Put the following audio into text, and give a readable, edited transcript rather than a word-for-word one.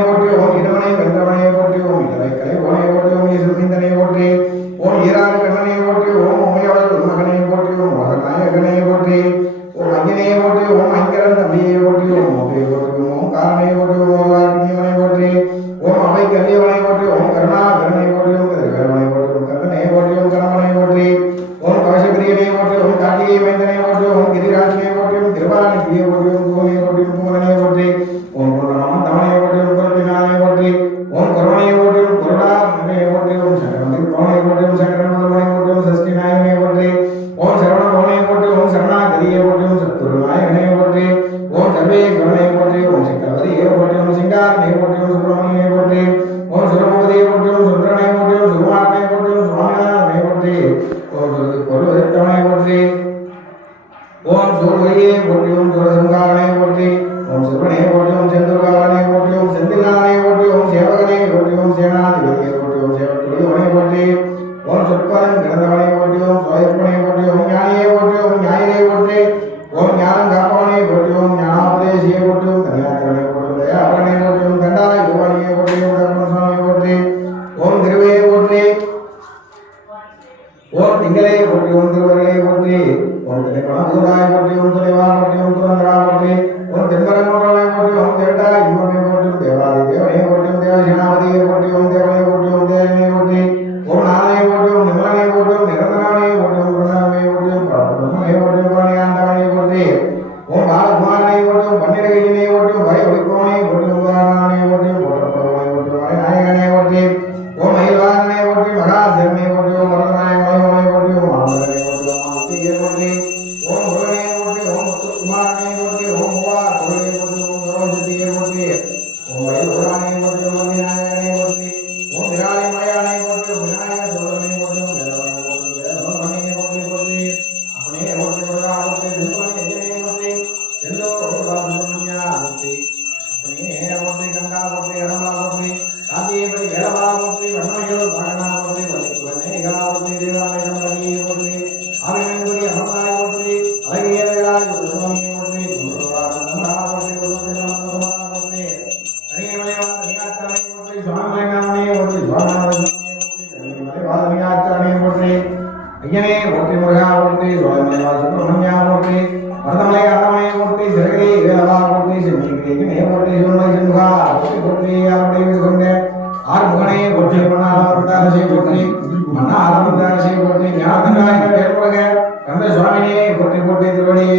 போற்றி ஓம் இடமனை வென்றவனை போற்றி ஓம் இடரை கலை ஓனை போற்றி ஓம் இசுமிந்தனை போற்றி ஓம் ஈராறு கண்ணனை போற்றி ஓம் உமையவள் மகனை போற்றி ஓம் மகநாயகனை போற்றி ஓம் ஐயனை போற்றி ஓம் ஐங்கரன் தம்பியை போற்றி ஓம் மோகை போற்றி ஓம் காரனை போற்றி ஓம் வாக்கினியவனை போற்றி ஓம் அவை கல்வியவனை போற்றி ஓம் கருணாகரனை போற்றி ஓம் கதிர்கரவனை போற்றி ஓம் கந்தனை போற்றி ஓம் கணவனை போற்றி ஓம் கவசபிரியனை போற்றி ஓம் கார்த்திகை மைந்தனை போற்றி ஓம் கிரிராஜனை போற்றி ஓம் திருவாரணியை போற்றி ஓம் பூமனை போற்றி ஓம் பூமனை போற்றி ஓம் குருநாமன் தவனை போற்றி ஓம் குருத்தினானை போற்றி ஓம் கருணை போற்றி ஓம் குருடாமனை போற்றி ஓம் சங்கரமதி பவனை போற்றி ஓம் சங்கரமலை போற்றி ஓம் சஷ்டி நாயகனை போற்றி ஓம் சரவண பவனை போற்றி ஓம் சரணாகதியை போற்றி ஓம் சத்குரு நாயகனை போற்றி ஓம் சர்வே கருணை போற்றி ஓம் சக்கரவதியை போற்றி ஓம் சிங்காரனை போற்றி ஓம் சுப்பிரமணியனை போற்றி ஓம் சுரபூதியை போற்றி ஓம் சுந்தரனை போற்றி ஓம் சுகுமாரனை போற்றி ஓம் சுவாமிநாதனை போற்றி ஓம் பொருவதத்தவனை போற்றி ஓம் சூர்வரியை போற்றி ஓம் சுரசங்காரனை போற்றி ஓம் சிவனை போற்றி ஓம் செந்துர்காவனை போற்றி ஓம் செந்திலானை போற்றி ஓம் சேவகனை போற்றி ஓம் சேனாதிபதியை போற்றி ஓம் சேவக்குடியவனை போற்றி ஓம் சொற்பதன் கிடந்தவனை போற்றி ஓம் சோயப்பனை போற்றி ஓம் ஞானியை போற்றி ஓம் ஞாயினை போற்றி ஓம் ஞானம் காப்பவனை போற்றி ஓம் ஞானாபதேசியை போற்றி ஓம் தனியாத்திரனை போற்றி ஓம் தயாபரனை போற்றி ஓம் கண்டாய் யுவானியை போற்றி ஓம் தர்மன் சுவாமியை போற்றி ஓம் திருவையை போற்றி ஓம் திங்களை போற்றி ஓம் திருவரையை போற்றி ஓம் திரைப்பணபூதாய் போற்றி ஓம் துணைவா போற்றி ஓம் துரந்தரா போற்றி ஓம் தென்பரங்கோட்டலை போற்றி ஓம் தேவடா இன்பமே போற்றி ஓம் தேவாதி தேவனை போற்றி ஓம் தேவசேனாபதியை போற்றி ஓம் தேவனை போற்றி ஓம் தேவனை போற்றி ஓம் நானை போற்றி ஓம் நிமலனை போற்றி ஓம் நிரந்தரனை போற்றி ஓம் குருநாமை போற்றி ஓம் பிரம்மனை போற்றி ஓம் பரணியாண்டவனை போற்றி ஓம் பாலகுமாரனை போற்றி ஓம் பன்னிரகையினை போற்றி ஓம் பய ஒளிப்பவனை போற்றி ஓம் புராணனை போற்றி ஓம் போற்றப்படுவனை போற்றி ஓம் நாயகனை போற்றி ஓம் மயில்வாரனை போற்றி மகாசேவனை போற்றி ஓம் மருதநாயகனை போற்றி ஓம் ஆனந்தனை போற்றி ஓம் ஆதியை போற்றி ஓம் முருகனை போற்றி ஓம் முத்துக்குமாரனை போற்றி ஓம் மூவா குருவை போற்றி ஓம் சரோஜதியை போற்றி ஓம் மயில்வாரனை போற்றி ஓம் மந்திநாயகனை போற்றி ஓம் விராலி மயானை போற்றி ஓம் விநாயக சோதனை போற்றி ஓம் வேலவனை போற்றி வேலவனை போற்றி போற்றி அப்பனே போற்றி முருகா போற்றி திருப்பணி ஐயனை போற்றி எல்லோ சுப்பிரமணியா போற்றி அப்பனே போற்றி கங்கா போற்றி இடமா போற்றி காந்தியபதி வேலவா போற்றி வண்ணமையோர் பாகனா போற்றி வன்னிகா போற்றி தேவாலயம் பதியை போற்றி ஆவினங்குடி அமர்ந்தாய் போற்றி அழகிய வேளாய் சுப்பிரமணியை போற்றி குருவா போற்றி குருவா போற்றி தனியமலைவா தனியாச்சரணை போற்றி சுவாமிநாதனை போற்றி சுவாமிநாதனை போற்றி தனியமலைவா தனியாச்சரணை போற்றி ஐயனே போற்றி முருகா போற்றி சுவாமிநாதா சுப்பிரமணியா போற்றி மருதமலை அண்ணமனை போற்றி சிறகிரி வேலவா போற்றி செம்மிகிரியை போற்றி சுருளை சென்முகா போற்றி போற்றி அவருடைய கொண்ட ஆறுமுகனை போற்றி மன்னாரவர்தாரசை போற்றி மன்னாரவர்தாரசை போற்றி ஞானதண்டாய் வேல்முருக கந்த சுவாமியை போற்றி போற்றி திருவடியை